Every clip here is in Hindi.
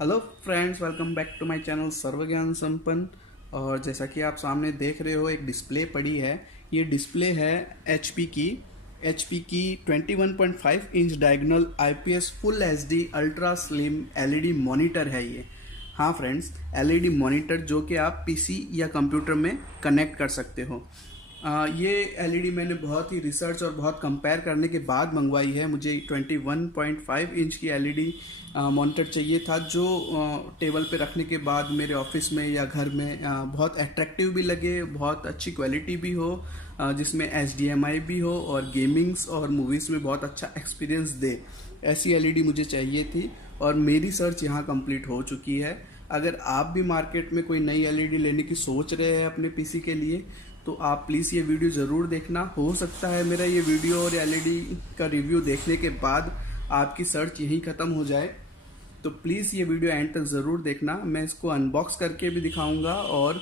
Hello friends, welcome back to my channel Sarvagyan Sampann. और जैसा कि आप सामने देख रहे हो, एक डिस्प्ले पड़ी है। ये डिस्प्ले है एचपी की 21.5 inch diagonal IPS full HD ultra slim LED monitor है ये। हाँ फ्रेंड्स, एलईडी मॉनिटर जो कि आप पीसी या कंप्यूटर में कनेक्ट कर सकते हो। ये एलईडी मैंने बहुत ही रिसर्च और बहुत कंपेयर करने के बाद मंगवाई है। मुझे 21.5 इंच की एलईडी मॉनिटर चाहिए था, जो टेबल पे रखने के बाद मेरे ऑफिस में या घर में बहुत अट्रैक्टिव भी लगे, बहुत अच्छी क्वालिटी भी हो, जिसमें एचडीएमआई भी हो और गेमिंग्स और मूवीज़ में बहुत अच्छा एक्सपीरियंस दे। ऐसी एलईडी मुझे चाहिए थी और मेरी सर्च यहाँ कंप्लीट हो चुकी है। अगर आप भी मार्केट में कोई नई एलईडी लेने की सोच रहे हैं अपने पीसी के लिए, तो आप प्लीज़ ये वीडियो ज़रूर देखना। हो सकता है मेरा ये वीडियो और एलईडी का रिव्यू देखने के बाद आपकी सर्च यहीं ख़त्म हो जाए। तो प्लीज़ ये वीडियो एंड तक ज़रूर देखना। मैं इसको अनबॉक्स करके भी दिखाऊंगा और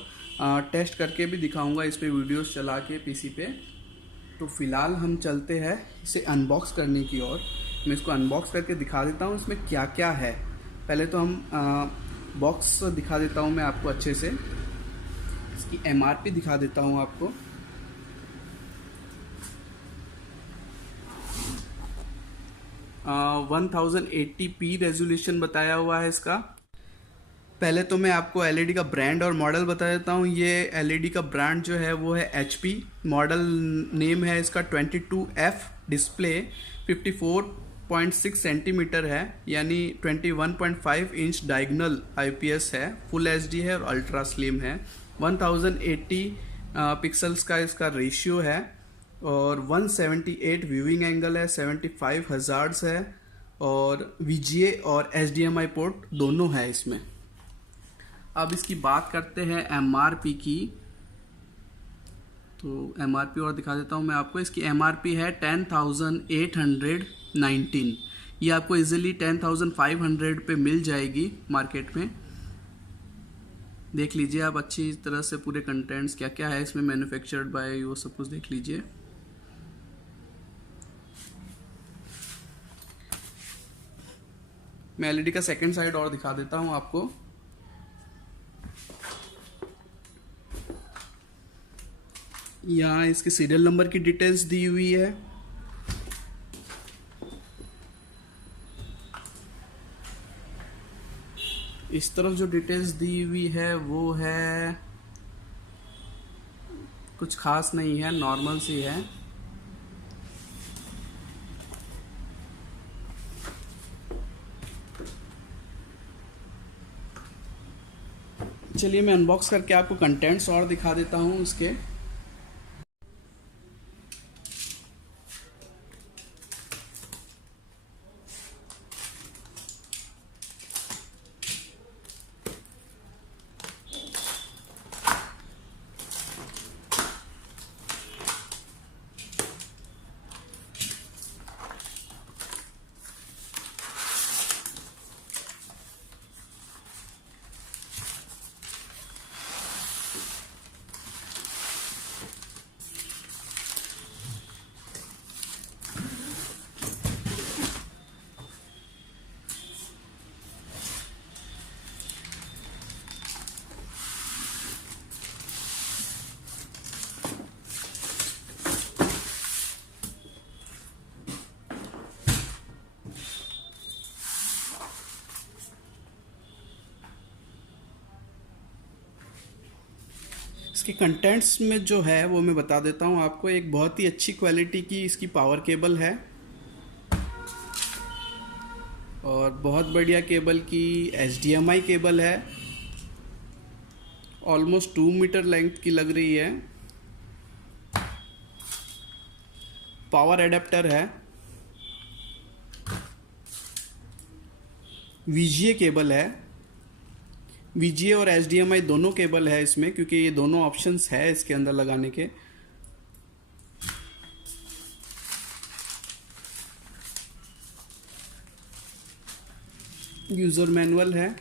टेस्ट करके भी दिखाऊंगा इस पे वीडियोस चला के पीसी पे। तो फिलहाल हम चलते हैं इसे अनबॉक्स करने की ओर। मैं इसको अनबॉक्स करके दिखा देता हूँ इसमें क्या क्या है। पहले तो हम बॉक्स दिखा देता हूँ मैं आपको अच्छे से। इसकी एमआरपी दिखा देता हूँ आपको। आ, 1080p रेजोल्यूशन बताया हुआ है इसका। पहले तो मैं आपको एलईडी का ब्रांड और मॉडल बता देता हूँ। ये एलईडी का ब्रांड जो है वो है एचपी। मॉडल नेम है इसका 22F। डिस्प्ले 54.6 सेंटीमीटर है, यानी 21.5 इंच डायगोनल आईपीएस है, फुल एचडी है और अल्ट्रा स्लिम है। 1080 पिक्सल्स का इसका रेशियो है और 178 व्यूइंग एंगल है, 75 हजार्ड्स है और वीजीए और एचडीएमआई पोर्ट दोनों है इसमें। अब इसकी बात करते हैं एमआरपी की। तो एमआरपी और दिखा देता हूँ मैं आपको। इसकी एमआरपी है 10,819। ये आपको इजीली 10,500 पे मिल जाएगी मार्केट में। देख लीजिए आप अच्छी तरह से पूरे कंटेंट्स क्या क्या है इसमें, मैन्युफैक्चर्ड बाय, वो सब कुछ देख लीजिए। मैं एलईडी का सेकंड साइड और दिखा देता हूँ आपको। यहाँ इसके सीरियल नंबर की डिटेल्स दी हुई है। इस तरफ जो डिटेल्स दी हुई है वो है, कुछ खास नहीं है, नॉर्मल सी है। चलिए मैं अनबॉक्स करके आपको कंटेंट्स और दिखा देता हूँ इसके। इसके कंटेंट्स में जो है वो मैं बता देता हूँ आपको। एक बहुत ही अच्छी क्वालिटी की इसकी पावर केबल है और बहुत बढ़िया केबल की एचडीएमआई केबल है, ऑलमोस्ट 2 मीटर लेंथ की लग रही है। पावर एडेप्टर है, वीजीए केबल है। वीजीए और एचडीएमआई दोनों केबल है इसमें, क्योंकि ये दोनों ऑप्शंस है इसके अंदर लगाने के। यूजर मैनुअल है।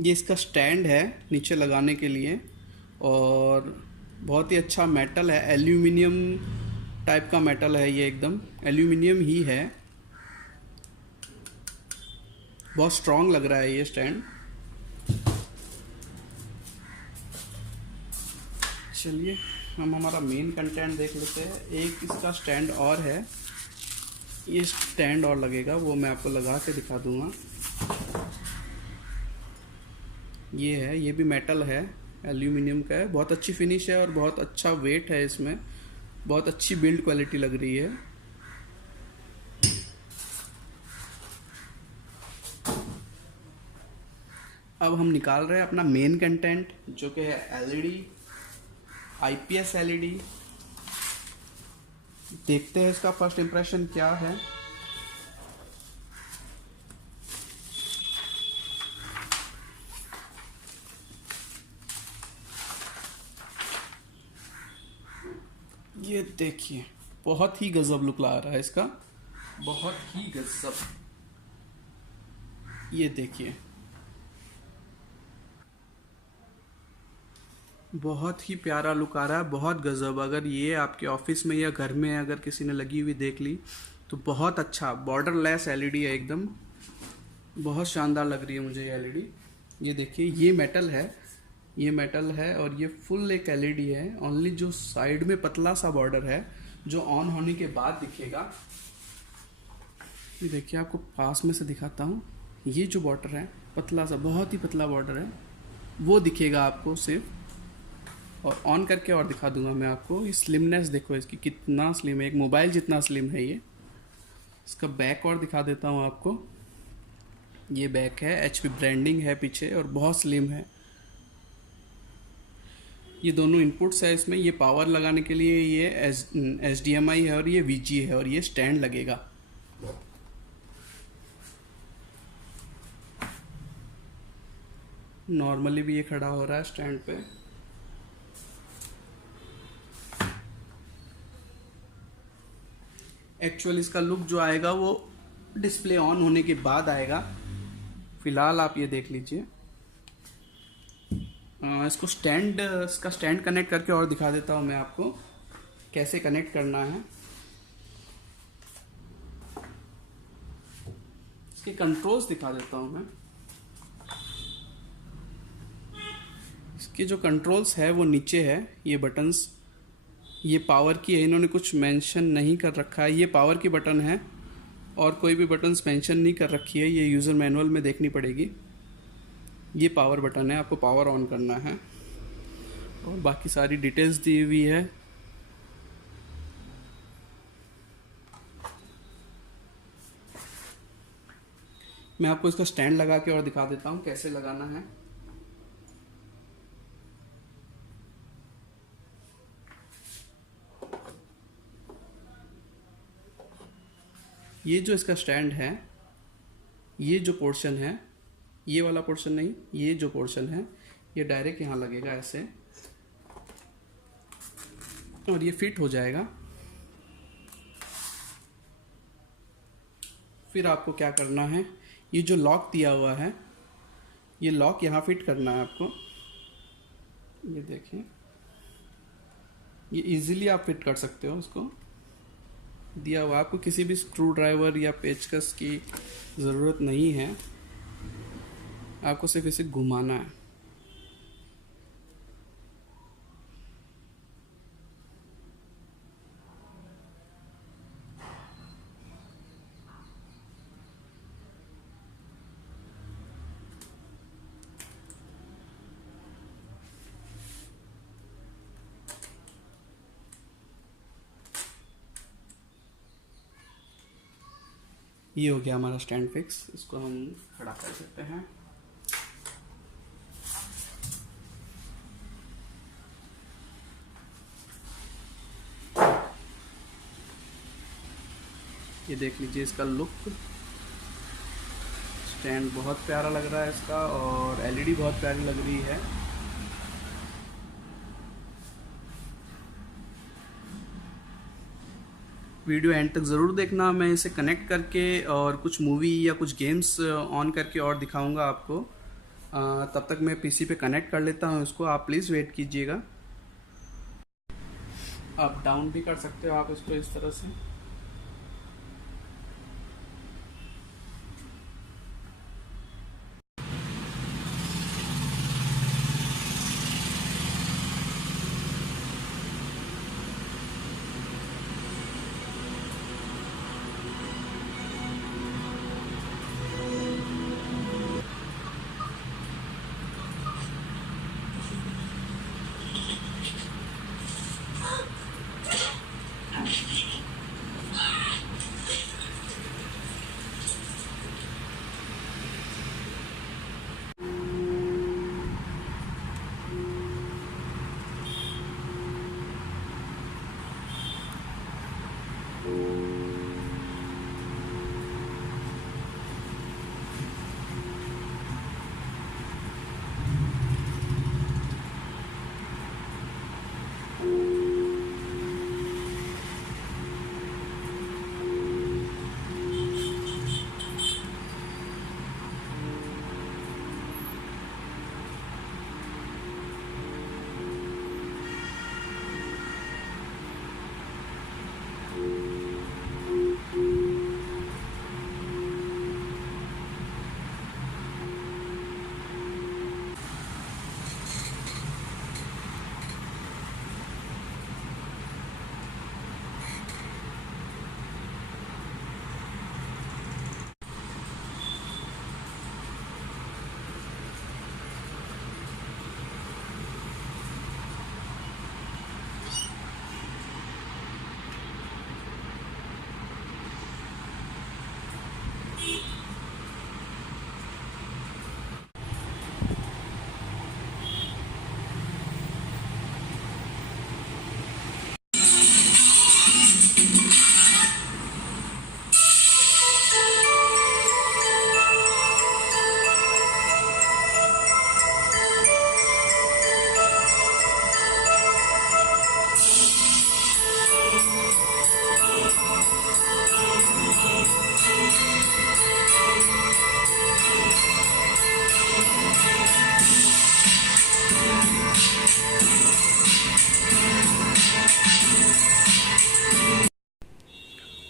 ये इसका स्टैंड है नीचे लगाने के लिए, और बहुत ही अच्छा मेटल है, एल्यूमिनियम टाइप का मेटल है ये, एकदम एल्यूमिनियम ही है। बहुत स्ट्रॉन्ग लग रहा है ये स्टैंड। चलिए हम हमारा मेन कंटेंट देख लेते हैं। एक इसका स्टैंड और है, ये स्टैंड और लगेगा, वो मैं आपको लगा के दिखा दूंगा। ये है, ये भी मेटल है, एल्यूमिनियम का है, बहुत अच्छी फिनिश है और बहुत अच्छा वेट है इसमें, बहुत अच्छी बिल्ड क्वालिटी लग रही है। अब हम निकाल रहे हैं अपना मेन कंटेंट, जो कि है एलईडी, आईपीएस एलईडी। देखते हैं इसका फर्स्ट इंप्रेशन क्या है। ये देखिए, बहुत ही गजब लुक ला रहा है इसका, बहुत ही गजब। ये देखिए, बहुत ही प्यारा लुक आ रहा है, बहुत गजब। अगर ये आपके ऑफिस में या घर में अगर किसी ने लगी हुई देख ली तो बहुत अच्छा बॉर्डरलेस एलईडी है एकदम, बहुत शानदार लग रही है मुझे ये एलईडी। ये देखिए, ये मेटल है, ये मेटल है और ये फुल एक एलईडी है। ओनली जो साइड में पतला सा बॉर्डर है जो ऑन होने के बाद दिखेगा। ये देखिए, आपको पास में से दिखाता हूँ, ये जो बॉर्डर है पतला सा, बहुत ही पतला बॉर्डर है, वो दिखेगा आपको सिर्फ। और ऑन करके और दिखा दूंगा मैं आपको। ये स्लिमनेस देखो इसकी, कितना स्लिम है, एक मोबाइल जितना स्लिम है ये। इसका बैक और दिखा देता हूँ आपको। ये बैक है, एचपी ब्रांडिंग है पीछे और बहुत स्लिम है। ये दोनों इनपुट्स है इसमें। ये पावर लगाने के लिए ये HDMI है और ये VG है और ये स्टैंड लगेगा। नॉर्मली भी ये खड़ा हो रहा है स्टैंड पे। एक्चुअल इसका लुक जो आएगा वो डिस्प्ले ऑन होने के बाद आएगा। फिलहाल आप ये देख लीजिए। इसको इसका स्टैंड कनेक्ट करके और दिखा देता हूँ मैं आपको कैसे कनेक्ट करना है। इसके कंट्रोल्स दिखा देता हूँ मैं। इसके जो कंट्रोल्स है वो नीचे है, ये बटन्स, ये पावर की है, इन्होंने कुछ मेंशन नहीं कर रखा है। ये पावर की बटन है और कोई भी बटन्स मेंशन नहीं कर रखी है, ये यूज़र मैनुअल में देखनी पड़ेगी। ये पावर बटन है, आपको पावर ऑन करना है और बाकी सारी डिटेल्स दी हुई है। मैं आपको इसका स्टैंड लगा के और दिखा देता हूँ कैसे लगाना है। ये जो इसका स्टैंड है, ये जो पोर्शन है, ये वाला पोर्शन नहीं, ये जो पोर्शन है ये डायरेक्ट यहाँ लगेगा ऐसे और ये फिट हो जाएगा। फिर आपको क्या करना है, ये जो लॉक दिया हुआ है, ये लॉक यहाँ फिट करना है आपको। ये देखिए, ये इजीली आप फिट कर सकते हो इसको, दिया हुआ। आपको किसी भी स्क्रू ड्राइवर या पेचकस की ज़रूरत नहीं है, आपको सिर्फ इसे घुमाना है। ये हो गया हमारा स्टैंड फिक्स, इसको हम खड़ा कर सकते हैं। ये देख लीजिए इसका लुक, स्टैंड बहुत प्यारा लग रहा है इसका और एलईडी बहुत प्यारी लग रही है। वीडियो एंड तक ज़रूर देखना, मैं इसे कनेक्ट करके और कुछ मूवी या कुछ गेम्स ऑन करके और दिखाऊंगा आपको। तब तक मैं पीसी पे कनेक्ट कर लेता हूँ इसको, आप प्लीज़ वेट कीजिएगा। आप डाउन भी कर सकते हो आप इसको इस तरह से।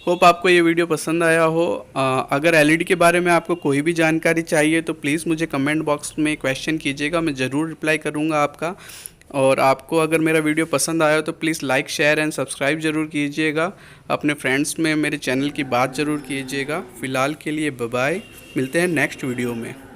होप आपको ये वीडियो पसंद आया हो। अगर एलईडी के बारे में आपको कोई भी जानकारी चाहिए तो प्लीज़ मुझे कमेंट बॉक्स में क्वेश्चन कीजिएगा, मैं ज़रूर रिप्लाई करूँगा आपका। और आपको अगर मेरा वीडियो पसंद आया तो please like share and subscribe ज़रूर कीजिएगा। अपने फ्रेंड्स में मेरे चैनल की बात ज़रूर कीजिएगा। फ़िलहाल के लिए बाय बाय, मिलते हैं नेक्स्ट वीडियो में।